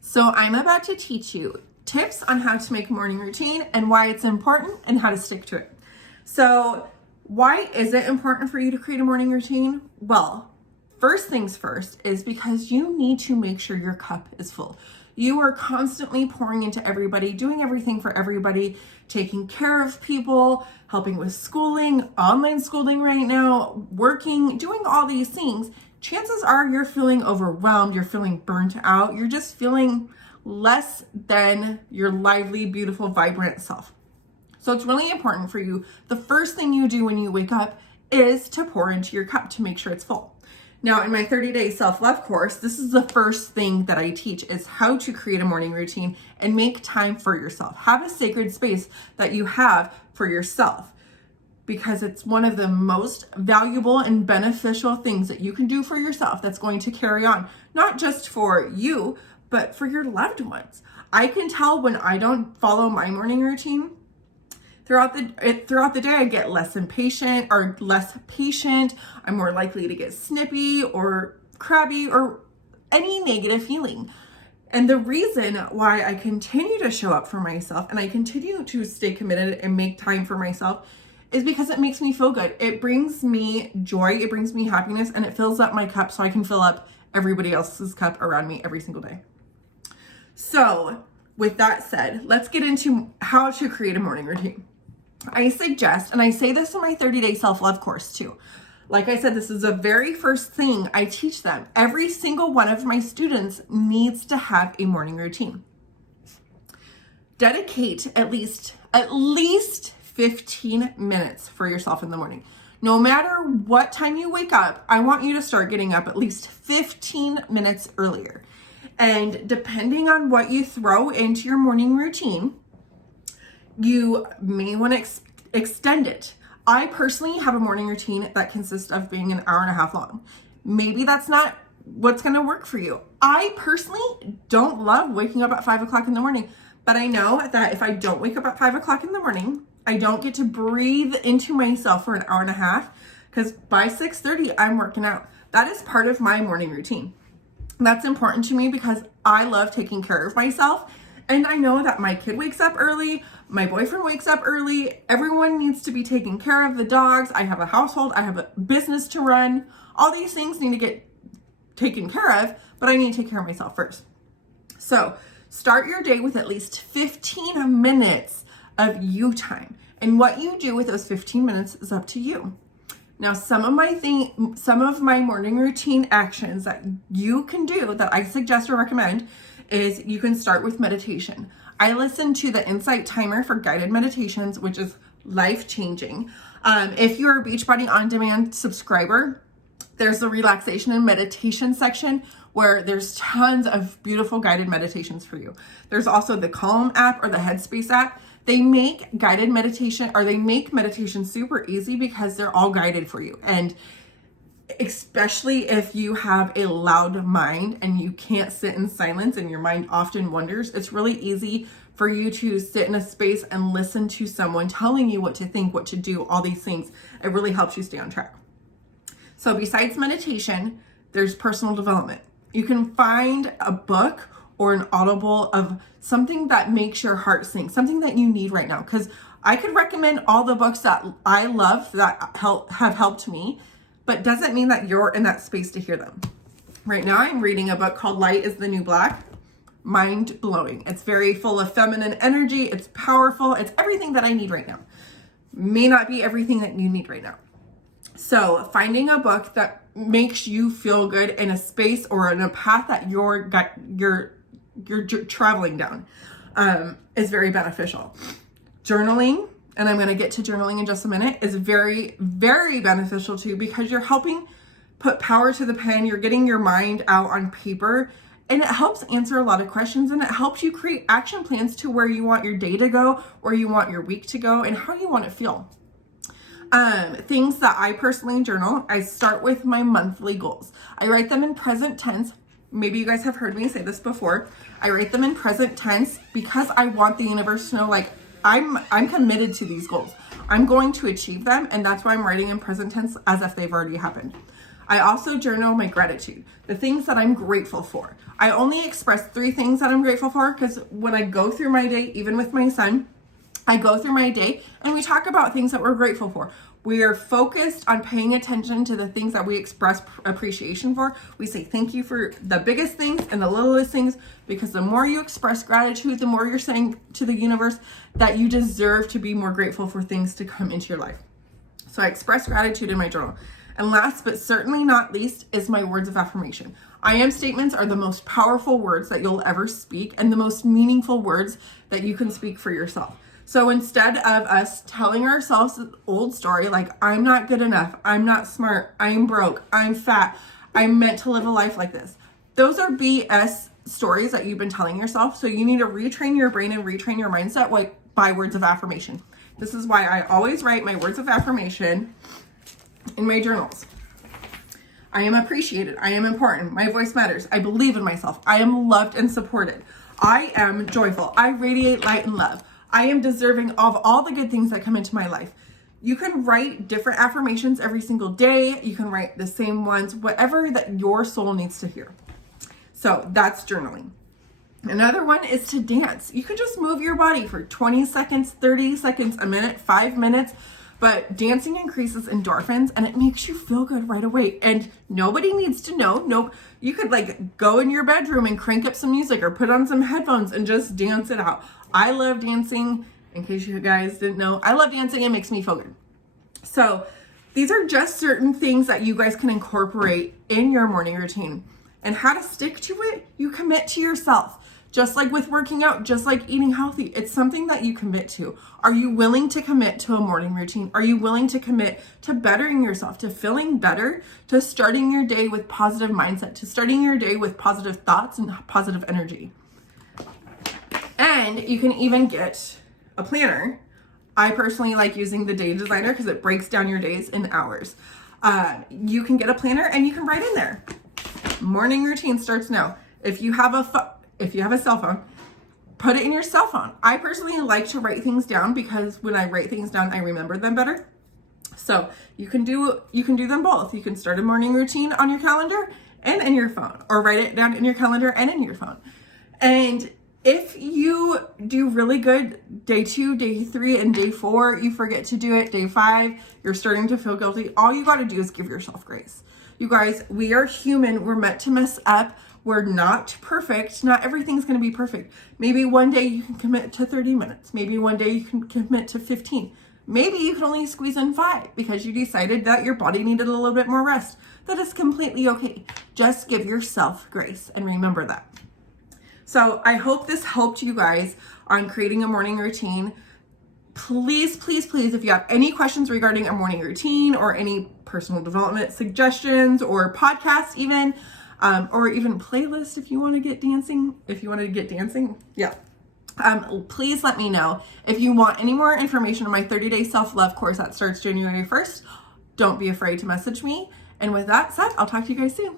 So I'm about to teach you tips on how to make a morning routine and why it's important and how to stick to it. So why is it important for you to create a morning routine? Well, first things first is because you need to make sure your cup is full. You are constantly pouring into everybody, doing everything for everybody, taking care of people, helping with schooling, online schooling right now, working, doing all these things. Chances are you're feeling overwhelmed, you're feeling burnt out, you're just feeling less than your lively, beautiful, vibrant self. So it's really important for you. The first thing you do when you wake up is to pour into your cup to make sure it's full. Now, in my 30-day self-love course, this is the first thing that I teach is how to create a morning routine and make time for yourself. Have a sacred space that you have for yourself, because it's one of the most valuable and beneficial things that you can do for yourself that's going to carry on, not just for you, but for your loved ones. I can tell when I don't follow my morning routine, throughout the day, I get less impatient or less patient. I'm more likely to get snippy or crabby or any negative feeling. And the reason why I continue to show up for myself and I continue to stay committed and make time for myself is because it makes me feel good. It brings me joy, it brings me happiness, and it fills up my cup so I can fill up everybody else's cup around me every single day. So with that said, let's get into how to create a morning routine. I suggest, and I say this in my 30-day self-love course too. Like I said, this is the very first thing I teach them. Every single one of my students needs to have a morning routine. Dedicate at least 15 minutes for yourself in the morning. No matter what time you wake up, I want you to start getting up at least 15 minutes earlier. And depending on what you throw into your morning routine, you may want to extend it. I personally have a morning routine that consists of being an hour and a half long. Maybe that's not what's going to work for you. I personally don't love waking up at 5 o'clock in the morning, but I know that if I don't wake up at 5 o'clock in the morning, I don't get to breathe into myself for an hour and a half, because by 6:30, I'm working out. That is part of my morning routine. That's important to me because I love taking care of myself. And I know that my kid wakes up early, my boyfriend wakes up early, everyone needs to be taken care of, the dogs, I have a household, I have a business to run, all these things need to get taken care of, but I need to take care of myself first. So start your day with at least 15 minutes of you time. And what you do with those 15 minutes is up to you. Now, some of my morning routine actions that you can do that I suggest or recommend is you can start with meditation. I listen to the Insight Timer for guided meditations, which is life-changing. If you're a Beachbody On Demand subscriber, there's the relaxation and meditation section where there's tons of beautiful guided meditations for you. There's also the Calm app or the Headspace app. They make guided meditation, or they make meditation super easy because they're all guided for you. And especially if you have a loud mind and you can't sit in silence and your mind often wanders, it's really easy for you to sit in a space and listen to someone telling you what to think, what to do, all these things. It really helps you stay on track. So besides meditation, there's personal development. You can find a book or an audible of something that makes your heart sing, something that you need right now. Because I could recommend all the books that I love that have helped me, but doesn't mean that you're in that space to hear them. Right now, I'm reading a book called Light is the New Black. Mind blowing. It's very full of feminine energy. It's powerful. It's everything that I need right now. May not be everything that you need right now. So finding a book that makes you feel good in a space or in a path that you're traveling down is very beneficial. Journaling, and I'm going to get to journaling in just a minute, is very, very beneficial too, because you're helping put power to the pen. You're getting your mind out on paper, and it helps answer a lot of questions, and it helps you create action plans to where you want your day to go, where you want your week to go, and how you want to feel. Things that I personally journal, I start with my monthly goals. I write them in present tense. Maybe you guys have heard me say this before. I write them in present tense because I want the universe to know, like, I'm committed to these goals. I'm going to achieve them, and that's why I'm writing in present tense as if they've already happened. I also journal my gratitude, the things that I'm grateful for. I only express 3 things that I'm grateful for because when I go through my day, even with my son, I go through my day and we talk about things that we're grateful for. We are focused on paying attention to the things that we express appreciation for. We say thank you for the biggest things and the littlest things, because the more you express gratitude, the more you're saying to the universe that you deserve to be more grateful for things to come into your life. So I express gratitude in my journal. And last but certainly not least is my words of affirmation. I am statements are the most powerful words that you'll ever speak and the most meaningful words that you can speak for yourself. So instead of us telling ourselves an old story like, I'm not good enough, I'm not smart, I'm broke, I'm fat, I'm meant to live a life like this. Those are BS stories that you've been telling yourself. So you need to retrain your brain and retrain your mindset by words of affirmation. This is why I always write my words of affirmation in my journals. I am appreciated. I am important. My voice matters. I believe in myself. I am loved and supported. I am joyful. I radiate light and love. I am deserving of all the good things that come into my life. You can write different affirmations every single day. You can write the same ones, whatever that your soul needs to hear. So that's journaling. Another one is to dance. You could just move your body for 20 seconds, 30 seconds, a minute, 5 minutes. But dancing increases endorphins and it makes you feel good right away. And nobody needs to know. No, you could go in your bedroom and crank up some music or put on some headphones and just dance it out. I love dancing. In case you guys didn't know, I love dancing. It makes me feel good. So these are just certain things that you guys can incorporate in your morning routine. And how to stick to it, you commit to yourself. Just like with working out, just like eating healthy, it's something that you commit to. Are you willing to commit to a morning routine? Are you willing to commit to bettering yourself, to feeling better, to starting your day with positive mindset, to starting your day with positive thoughts and positive energy? And you can even get a planner. I personally like using the Day Designer because it breaks down your days in hours. You can get a planner and you can write in there. Morning routine starts now. If you have a cell phone, put it in your cell phone. I personally like to write things down because when I write things down, I remember them better. So you can do them both. You can start a morning routine on your calendar and in your phone, or write it down in your calendar and in your phone. And if you do really good day 2, day 3, and day 4, you forget to do it, day 5, you're starting to feel guilty, all you got to do is give yourself grace. You guys, we are human. We're meant to mess up. We're not perfect. Not everything's going to be perfect. Maybe one day you can commit to 30 minutes. Maybe one day you can commit to 15. Maybe you can only squeeze in 5 because you decided that your body needed a little bit more rest. That is completely okay. Just give yourself grace and remember that. So I hope this helped you guys on creating a morning routine. Please, please, please, if you have any questions regarding a morning routine or any personal development suggestions or podcasts even, or even playlist if you want to get dancing, yeah. Please let me know. If you want any more information on my 30-day self-love course that starts January 1st, don't be afraid to message me. And with that said, I'll talk to you guys soon.